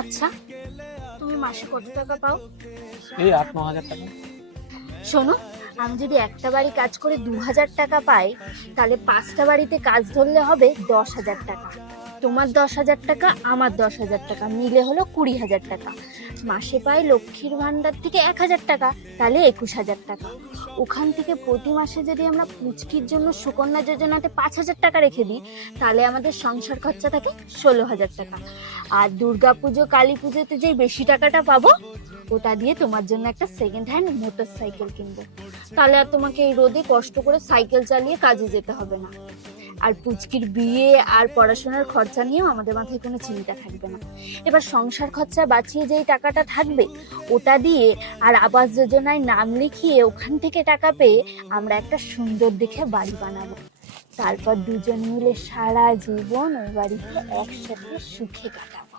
আচ্ছা, তুমি মাসে কত টাকা পাও? এই 8-9 হাজার টাকা। শোনো, আমি যদি একটা বাড়ি কাজ করে 2,000 টাকা পাই, তাহলে 5টা বাড়িতে কাজ ধরলে হবে 10,000 টাকা। তোমার 10,000 টাকা, আমার 10,000 টাকা মিলে হলো 20,000 টাকা। মাসে পাই লক্ষ্মীর ভান্ডার থেকে 1,000 টাকা, তাহলে 21,000 টাকা। ওখান থেকে প্রতি মাসে যদি আমরা পুচকির জন্য সুকন্যা যোজনাতে 5,000 টাকা রেখে দিই, তাহলে আমাদের সংসার খরচা থাকে 16,000 টাকা। আর দুর্গাপুজো, কালী পুজোতে যেই বেশি টাকাটা পাবো, ওটা দিয়ে তোমার জন্য একটা সেকেন্ড হ্যান্ড মোটর সাইকেল কিনবো। তাহলে আর তোমাকে এই রোদে কষ্ট করে সাইকেল চালিয়ে কাজে যেতে হবে না। আর পুচকির বিয়ে আর পড়াশোনার খরচা নিয়েও আমাদের মাথায় কোনো চিন্তা থাকবে না। এবার সংসার খরচা বাঁচিয়ে যেই টাকাটা থাকবে, ওটা দিয়ে আর আবাস যোজনায় নাম লিখিয়ে ওখান থেকে টাকা পেয়ে আমরা একটা সুন্দর দেখে বাড়ি বানাবো। তারপর দুজন মিলে সারা জীবন ওই বাড়িতে একসাথে সুখে কাটাবো।